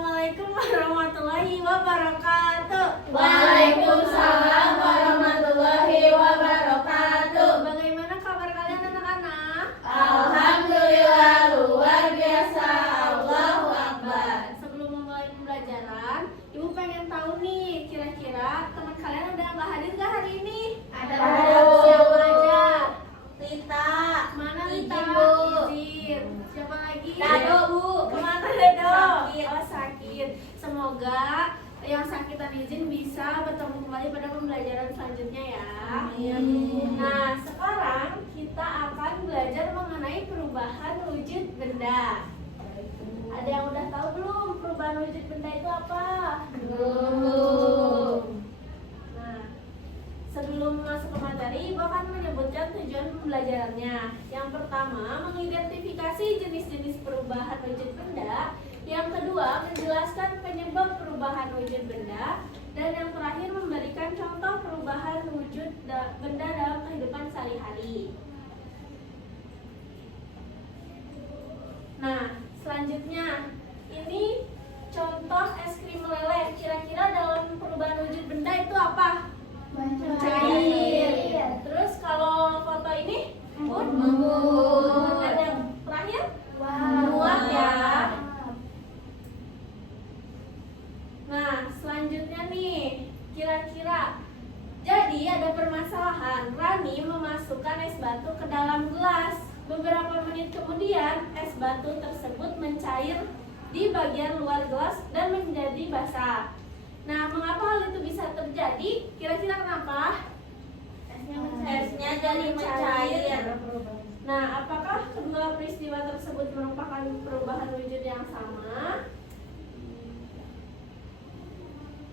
Assalamualaikum warahmatullahi wabarakatuh. Waalaikumsalam warahmatullahi wabarakatuh. Bagaimana kabar kalian anak-anak? Alhamdulillah luar biasa. Allahu Akbar. Sebelum memulai pembelajaran, Ibu pengen tahu nih, kira-kira teman kalian udah nggak hadir nggak hari ini? Ada Siapa aja? Lita. Mana Izin, Lita? Bu. Izin. Siapa lagi? Dado, Bu. Kemana Dado? Sakit. Oh, sakit. Semoga yang sakit dan izin bisa bertemu kembali pada pembelajaran selanjutnya ya. Amin. Nah, sekarang kita akan belajar mengenai perubahan wujud benda. Ada yang udah tahu belum perubahan wujud benda itu apa? Belum. Nah, sebelum masuk ke materi, Ibu akan menyebutkan tujuan pembelajarannya. Yang pertama, mengidentifikasi jenis-jenis perubahan wujud benda. Yang kedua, menjelaskan penyebab perubahan wujud benda. Dan yang terakhir, memberikan contoh perubahan wujud benda dalam kehidupan sehari-hari. Nah, selanjutnya, ini contoh es krim meleleh. Kira-kira dalam perubahan wujud benda itu apa? Cair. Terus kalau foto ini Membut. Dan yang terakhir Wow. muat ya. Nah, selanjutnya nih, kira-kira jadi ada permasalahan. Rani memasukkan es batu ke dalam gelas. Beberapa menit kemudian es batu tersebut mencair di bagian luar gelas dan menjadi basah. Nah, mengapa hal itu bisa terjadi? Kira-kira kenapa? Esnya jadi mencair. Nah, apakah kedua peristiwa tersebut merupakan perubahan wujud yang sama?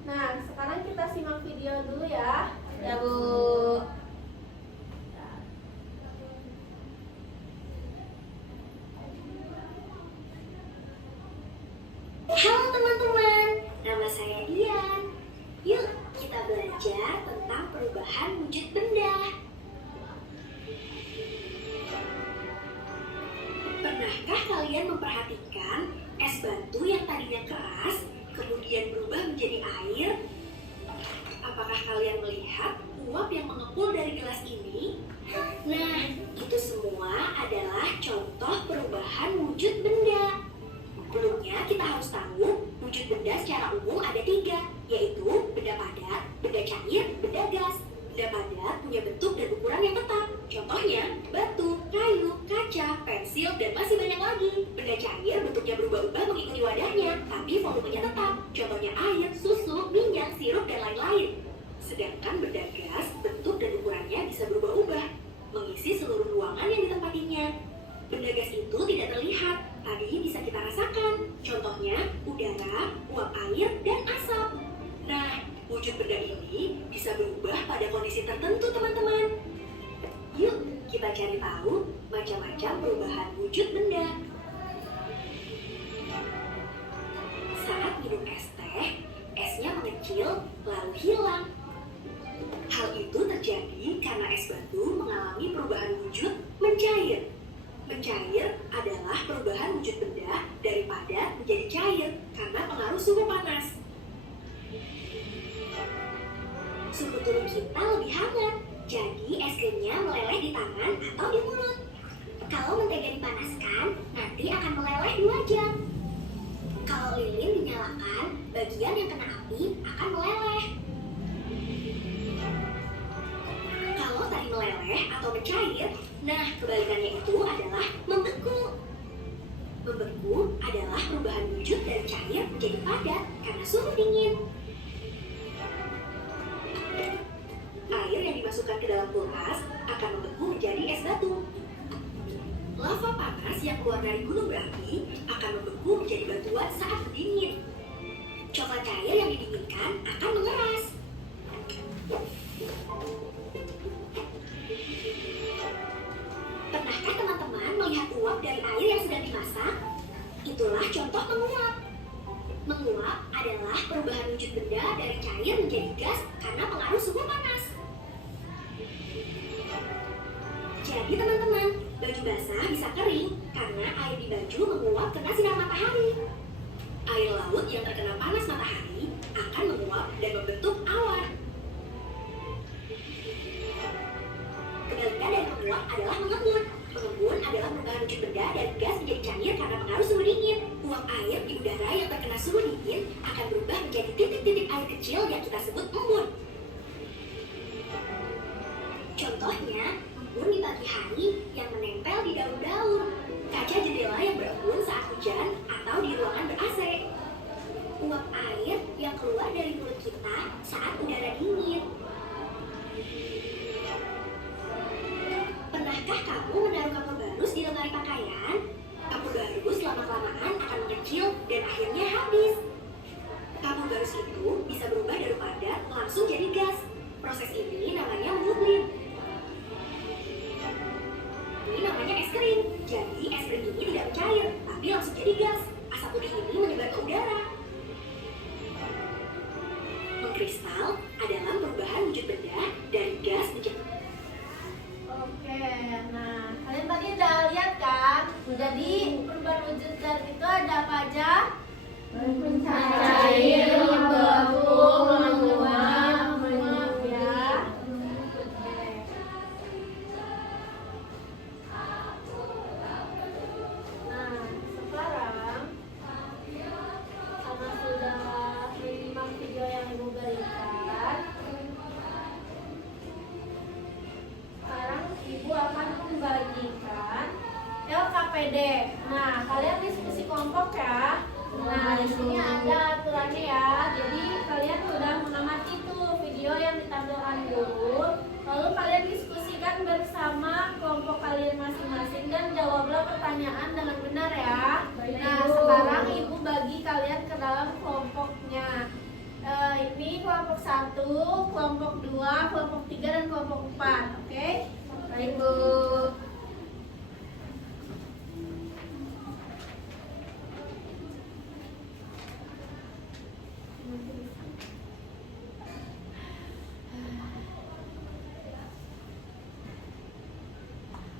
Nah, sekarang kita simak video dulu ya. Ya, Bu. Halo teman-teman, nama saya Dian. Yuk kita belajar tentang perubahan wujud benda. Pernahkah kalian memperhatikan es batu yang tadinya keras kemudian berubah menjadi air? Apakah kalian melihat uap yang mengepul dari gelas ini? Nah, itu semua adalah contoh perubahan wujud benda. Sebelumnya kita harus tahu wujud benda secara umum ada 3, yaitu benda padat, benda cair, benda gas. Benda padat punya bentuk dan ukuran yang tetap. Contohnya batu, kayu, kaca, pensil, dan masih banyak lagi. Benda cair bentuknya berubah-ubah mengikuti wadahnya, tapi volumenya tetap. Contohnya air, susu, minyak, sirup, dan lain-lain. Sedangkan benda gas bentuk dan ukurannya bisa berubah-ubah, mengisi seluruh ruangan yang ditempatinya. Benda gas itu tidak terlihat, tapi bisa kita rasakan. Contohnya udara, uap air, dan asap. Nah, wujud benda ini bisa berubah pada kondisi tertentu, teman-teman. Yuk, kita cari tahu macam-macam perubahan wujud benda. Saat minum es teh, esnya mengecil lalu hilang. Hal itu terjadi karena es batu mengalami perubahan wujud mencair. Mencair adalah perubahan wujud benda dari padat menjadi cair karena pengaruh suhu panas. Suhu tubuh kita lebih hangat, jadi es krimnya meleleh di tangan atau di mulut. Kalau mentega dipanaskan, nanti akan meleleh 2 jam. Kalau lilin dinyalakan, bagian yang kena api akan meleleh. Kalau tadi meleleh atau mencair, nah kebalikannya itu adalah membeku. Membeku adalah perubahan wujud dari cair menjadi padat karena suhu dingin. Air yang dimasukkan ke dalam kulkas akan membeku menjadi es batu. Lava panas yang keluar dari gunung berapi akan membeku menjadi batuan saat berdingin. Coklat cair yang didinginkan akan mengeras. Pernahkah teman-teman melihat uap dari air yang sedang dimasak? Itulah contoh menguap. Menguap adalah perubahan wujud benda dari cair menjadi gas karena pengaruh suhu panas. Jadi teman-teman, baju basah bisa kering karena air di baju menguap kena sinar matahari. Air laut yang terkena panas matahari akan menguap dan membentuk awan. Kebalikan dari menguap adalah mengembun. Mengembun adalah perubahan wujud benda dan gas menjadi cair karena pengaruh suhu dingin. Uap air di udara yang terkena suhu dingin akan berubah menjadi titik-titik air kecil yang kita sebut embun. Contohnya, embun di pagi hari yang menempel di daun-daun, kaca jendela yang berembun saat hujan atau di ruangan ber-AC. Uap air yang keluar dari mulut kita saat udara dingin. Pernahkah kamu menaruh kapur barus di lemari pakaian? Kapur barus lama-kelamaan akan mengecil dan akhirnya habis. Kapur barus itu bisa berubah dari padat langsung jadi gas. Proses ini namanya mengublim. Ini namanya es krim. Jadi es krim ini tidak mencair, tapi langsung jadi gas. Asap putih ini menyebar ke udara. Mengkristal adalah perubahan wujud benda dari gas menjadi. Oke, nah kalian tadi udah lihat kan? Jadi perubahan wujud gas itu ada apa aja? Mencair, membeku, menguap, ya. Nah, sekarang karena sudah menyimak video yang ibu berikan, sekarang ibu akan membagikan LKPD. Nah, kalian diskusi kelompok ya. Nah, di sini ada aturannya ya. Jadi kalian sudah mengamati tuh video yang ditampilkan guru. Lalu kalian diskusikan bersama kelompok kalian masing-masing dan jawablah pertanyaan dengan benar ya. Nah, sekarang ibu bagi kalian ke dalam kelompoknya. Ini kelompok 1, kelompok 2, kelompok 3, dan kelompok 4. Oke? Baik, Bu.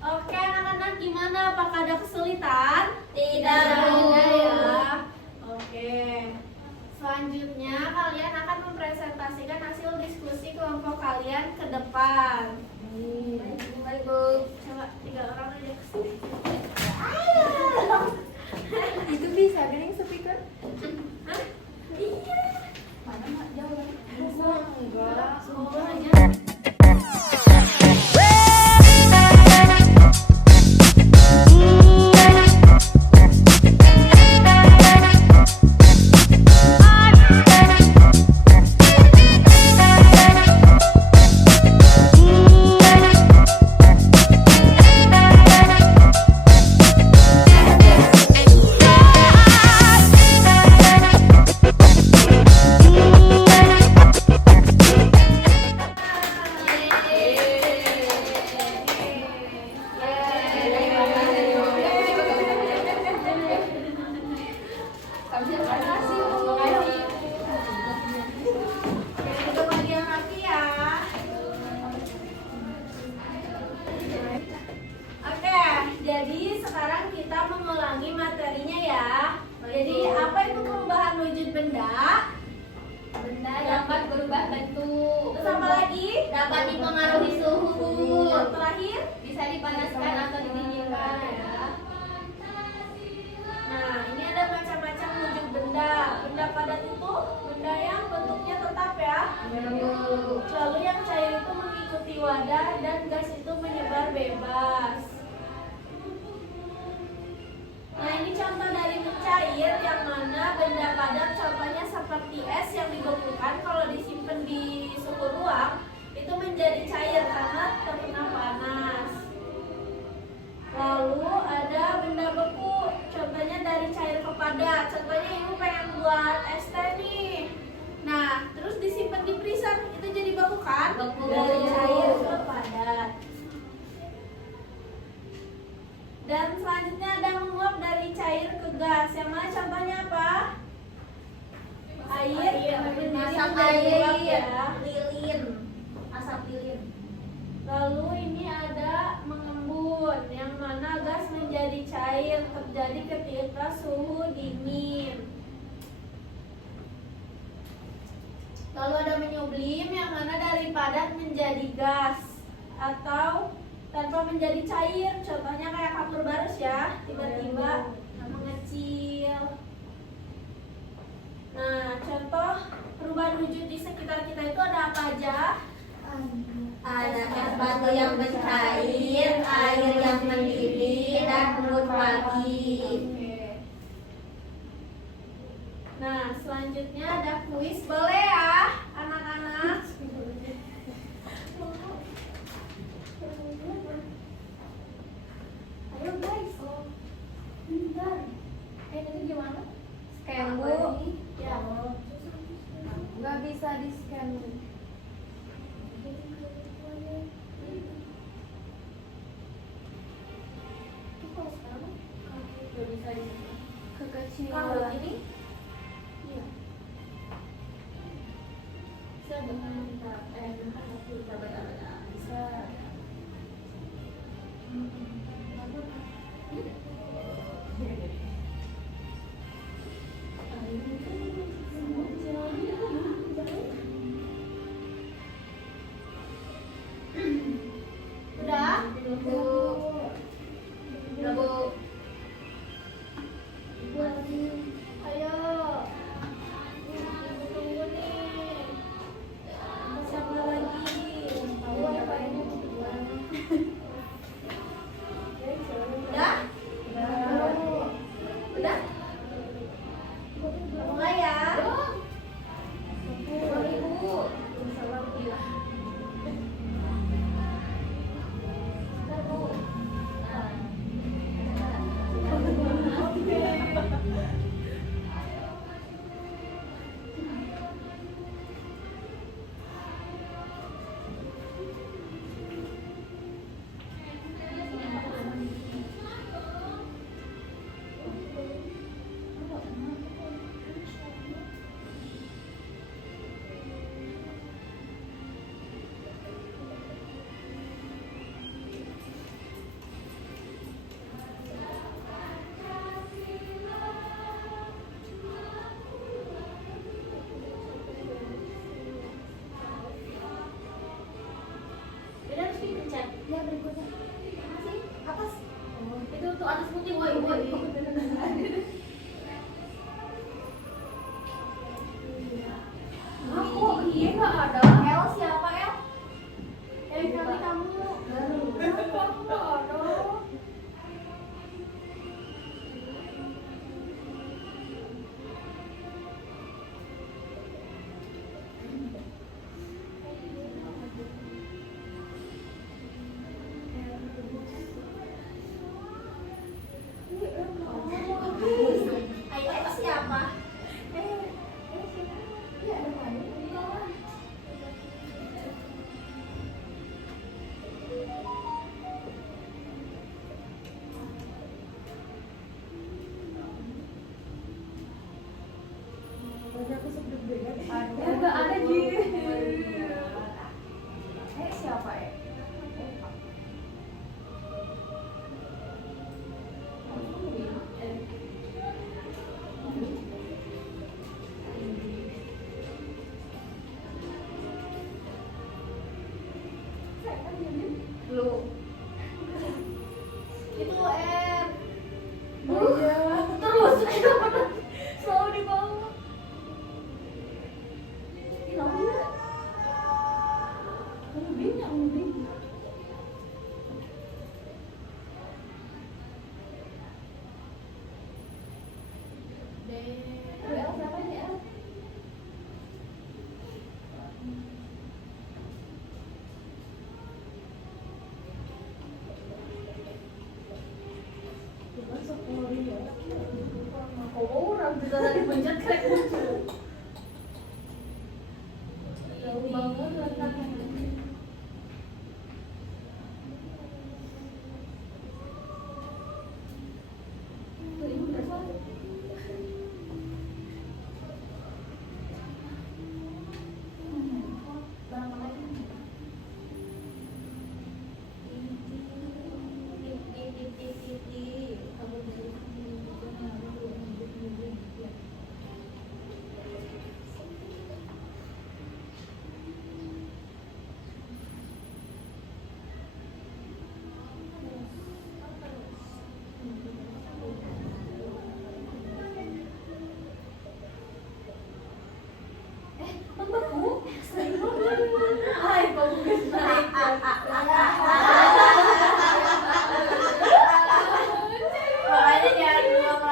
Oke, anak-anak, gimana? Apakah ada kesulitan? Tidak, Ada Bu. ya. Oke. Selanjutnya kalian akan mempresentasikan hasil diskusi kelompok kalian ke depan. Baik, Bu. Coba 3 orang aja kesini. Itu bisa gini speaker? Hah? Iya. Mana mak jauh kan? Enggak, semuanya. Itu bagian laki ya. Oke, jadi sekarang kita mengulangi materinya ya. Jadi apa itu perubahan wujud benda? Benda dapat berubah bentuk. Terus apa lagi? Dapat dipengaruhi suhu. Yang terakhir? Bisa dipanaskan atau didinginkan ya. Nah, ini ada macam-macam wujud benda. Benda padat itu benda yang bentuknya tetap ya. Lalu yang cair itu mengikuti wadah dan gas itu menyebar bebas. Nah, ini contoh dari mencair yang mana benda padat contohnya seperti es yang dibekukan kalau disimpan di suhu ruang itu menjadi cair karena terkena panas. Lalu ada benda beku, contohnya dari cair ke padat. Contohnya ibu pengen buat es teh nih. Nah, terus disimpan di freezer, itu jadi beku kan? Beku. Dari cair ke padat. Dan selanjutnya ada menguap dari cair ke gas. Yang mana contohnya apa? Air. Asap menjadi menguap air. ya. Lilin. Asap lilin. Lalu ini ada mengembun, yang mana gas menjadi cair terjadi ketika suhu dingin. Lalu ada menyublim yang mana dari padat menjadi gas atau tanpa menjadi cair. Contohnya kayak kapur barus ya, tiba-tiba mengecil. Nah, contoh perubahan wujud di sekitar kita itu ada apa aja? Ada es batu yang mencair, air yang mendidih, dan embun pagi. Nah, selanjutnya ada kuis, boleh ya anak-anak? Ayo guys, bentar. Ini gimana? Scan, Bu. Ya. Nggak bisa di scan. Kalau ini, iya. Bisa. Udah? Bu. Udah, Bu. Ayo. Ibu tunggu nih. Siapa lagi? Udah? Udah? Mulai ya. Bu. Udah harus dipencet. Ya, berikutnya. Masih? Apa sih? Itu tuh atas putih, woi, woi. Aku iya nggak ada. El siapa El? El kali kamu. Kenapa aku nggak ada? Ayo El siapa? Nggak ada di. Siapa ya? Belum. Itu R. Terus selalu di bawah. Orang bisa tadi pencet kayak muncul. Jauh banget letaknya.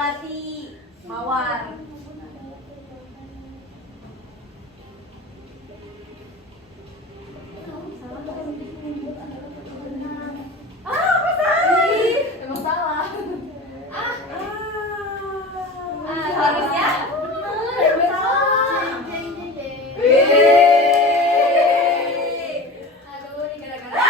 melati, mawar. Apa salah? Emang salah. Harusnya aduh, ini gara-gara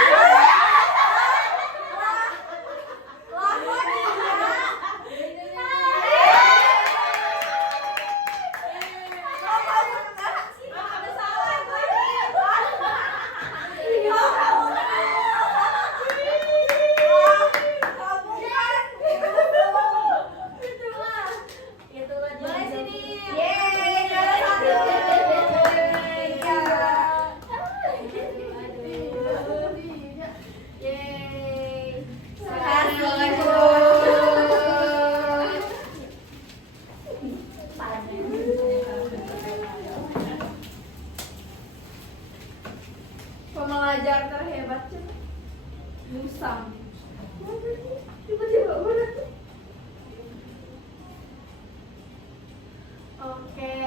Boleh sini. Yeay, juara satu. Yeay. Pembelajar terhebat Musang. Tiba-tiba berat. Oke,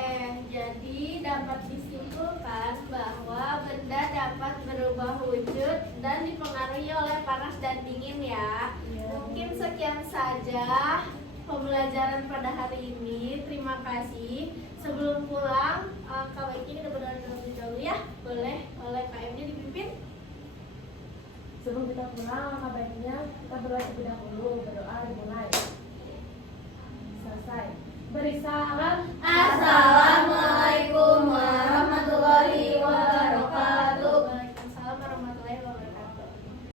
jadi dapat disimpulkan bahwa benda dapat berubah wujud dan dipengaruhi oleh panas dan dingin ya. Mungkin sekian saja pembelajaran pada hari ini. Terima kasih. Sebelum pulang, Kak Baiki kita berdoa terlebih dahulu ya. Boleh oleh KM-nya dipimpin. Sebelum kita pulang, langkah baiknya kita berdoa terlebih dahulu. Berdoa dimulai. Selesai. Beri salam. Assalamualaikum.